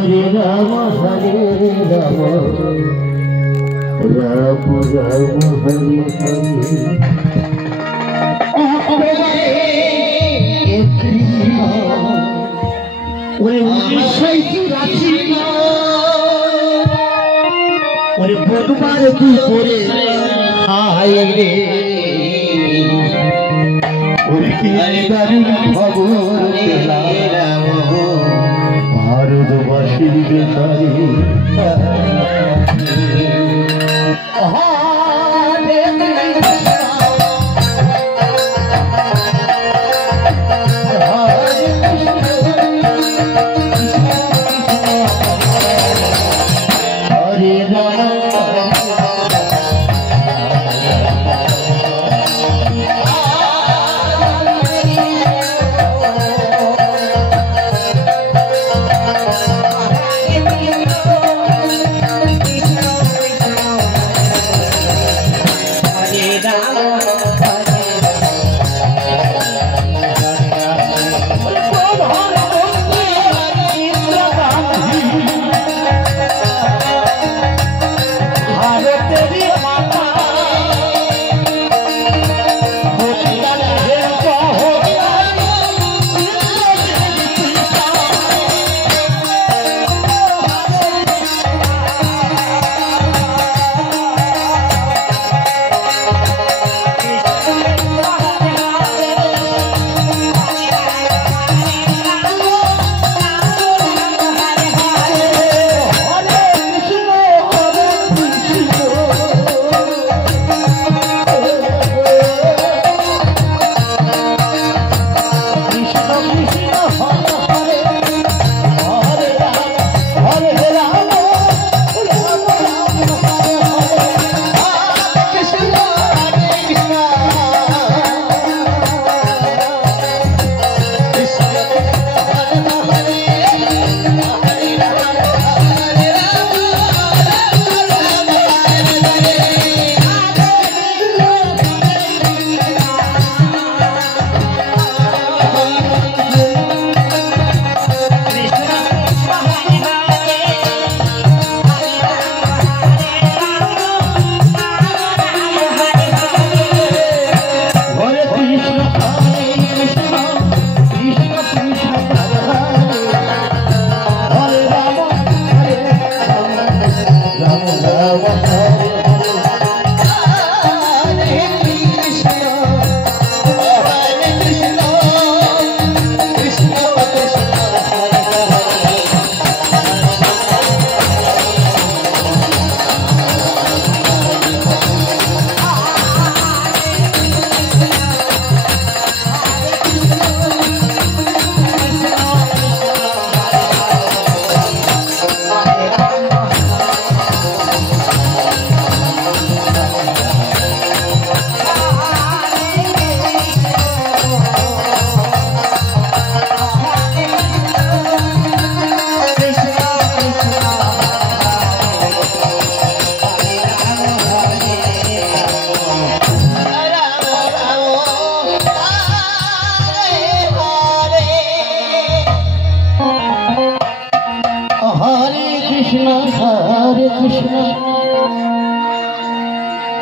हरे राम राम राम हरे हरे बुधवार की पोरे आए रे ओरे की दारुण खबर पेलाम भारतवासीर बेचारी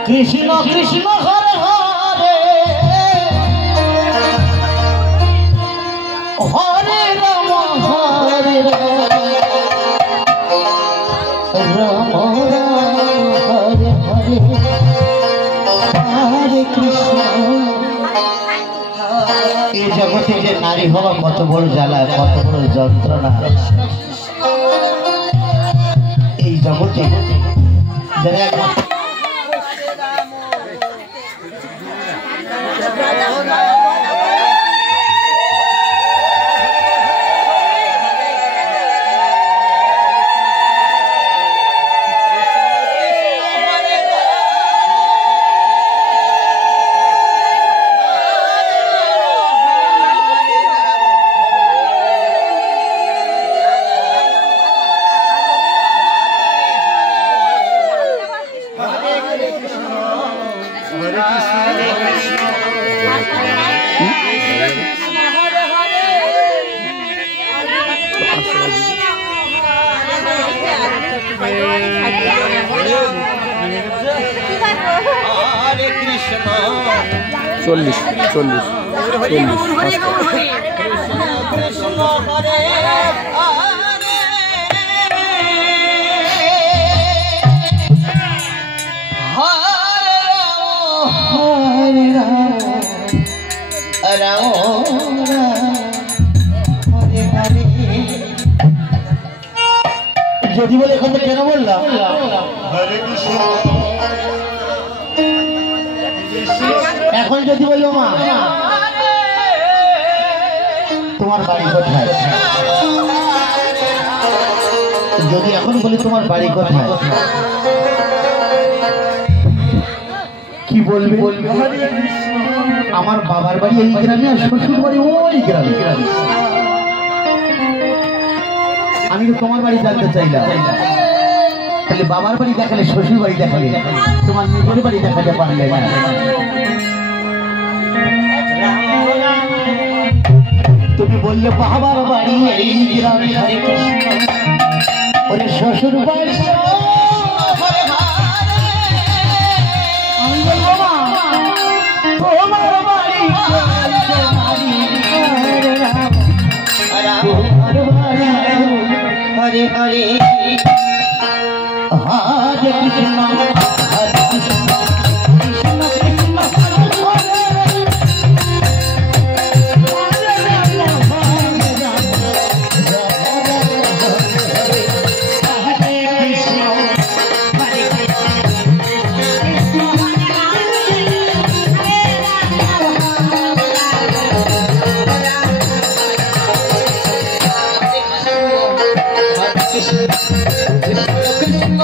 कृष्ण कृष्ण हरे हरे हरे राम हरे राम हरे हरे हरे कृष्ण। এই জগতে যে নারী হওয়া কত বড় জ্বালা, কত বড় যন্ত্রণা। এই জগতে যারা Hare Krishna, Hare Krishna, Hare Krishna. 40 যদি বলে এখন তো কেন বললাম এখন যদি বললো মা তোমার বাড়ি কোথায়, যদি এখন বলি তোমার বাড়ি কোথায় কি বলবে? আমার বাবার বাড়ি এই গ্রামে আর শ্বশুর বাড়ি ওই গ্রামে। আমি তো তোমার বাড়ি জানতে চাইলাম, তাহলে বাবার বাড়ি দেখালে শ্বশুর বাড়ি দেখালে তোমার নিজের বাড়ি দেখাতে পারলে না। তুমি বললে বাবার বাড়ি এই গ্রামে, ওরে শ্বশুর বাড়ি আমি বলবো মা তোমার বাড়ি হরে হরে হরে কৃষ্ণ হরে কৃষ্ণ কৃষ্ণ কৃষ্ণ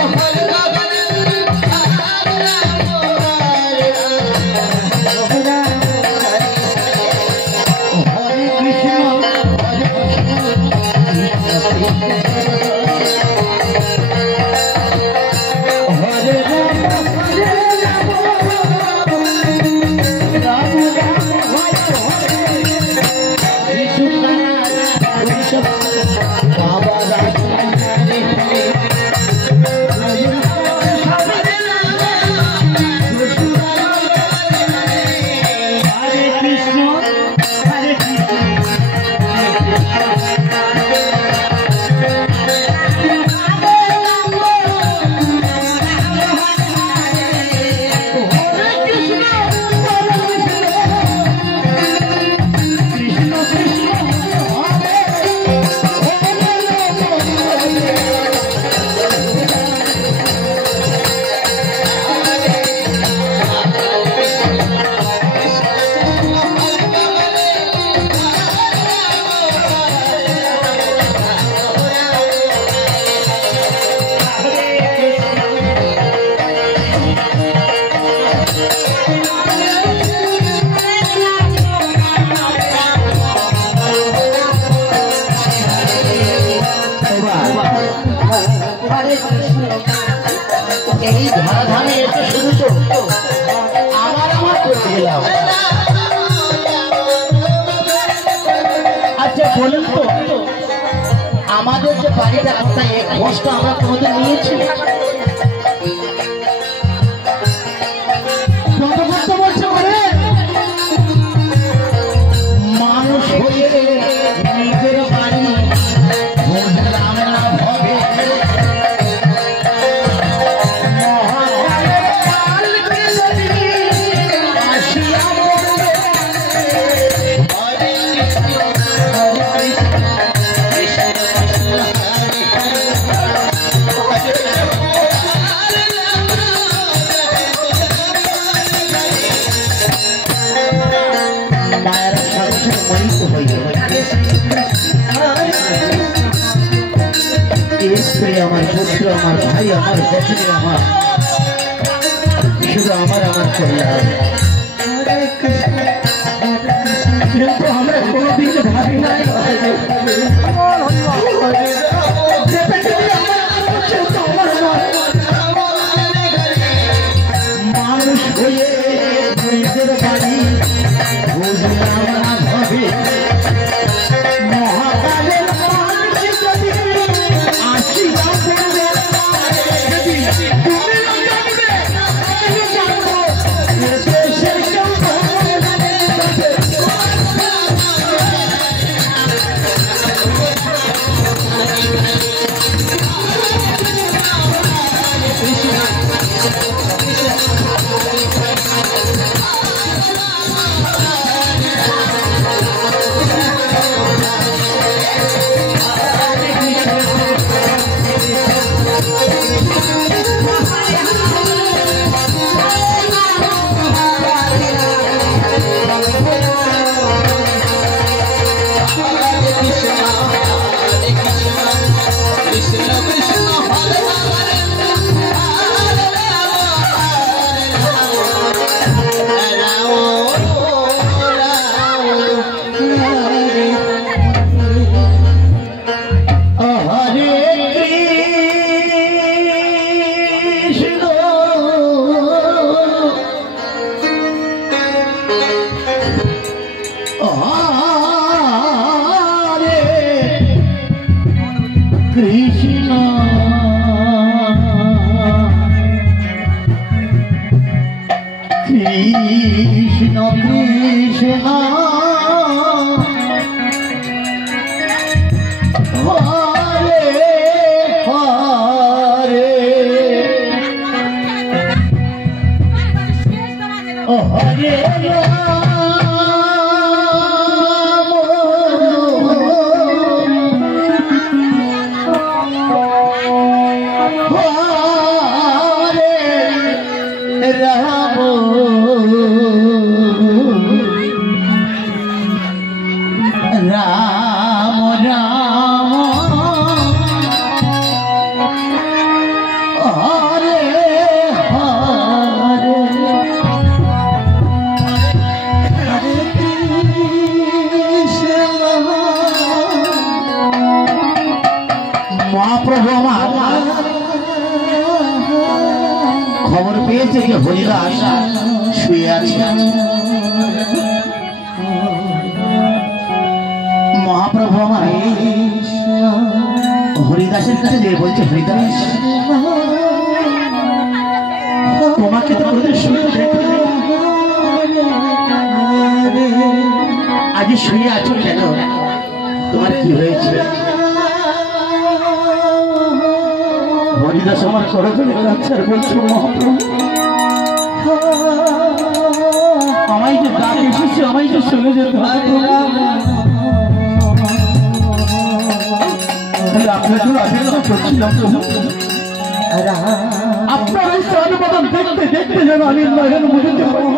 এই ধরাধামে এসে শুরু তো আমার করতে গেলাম। আচ্ছা বলুন তো আমাদের যে বাড়িটা কোথায় এক কষ্ট আমরা কোনোদিন নিয়েছি? মানুষ হয়ে নিজের বাড়ি বুঝলাম না ভবে আমার পুত্র আমার ভাই আমার বছরে আমার শুধু আমার কল্যাণ, কিন্তু আমরা কোনোদিন ভাবি নাই মানুষ হয়ে নিজের বাড়ি বুঝলাম না ভাবে মহাকালের কৃষ্ণ কৃষ্ণ কৃষ্ণ হরে হরে হরে রাম রাম হরে হরে হরে কৃষ্ণ। মহাপ্রভু আমার খবর পেয়েছে যে হরিদাস শুয়ে আছে। মহাপ্রভু আমার হরিদাসের কাছে যে বলছে, হরিদাস তোমাকে তো কোনোদিন শুয়ে দেখি আজ শুয়ে আছো কেন, তোমার কি হয়েছে? হরিদাস আমার করজনে কাছে বলছে, মহাপ্রভু আমায় যে ডাক এসেছে, আমায় যে শুনে যেতে হবে। আপনাকে অপেক্ষা করছিলাম, আপনার এই অনুমোদন দেখতে দেখতে যেন আমি নয়ন বুঝতে পারি।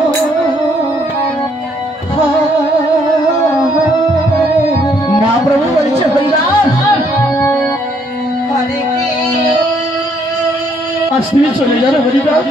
মহাপ্রভু বলছে, হরিদাস আজ তুমি চলে যাবে হরিদাস।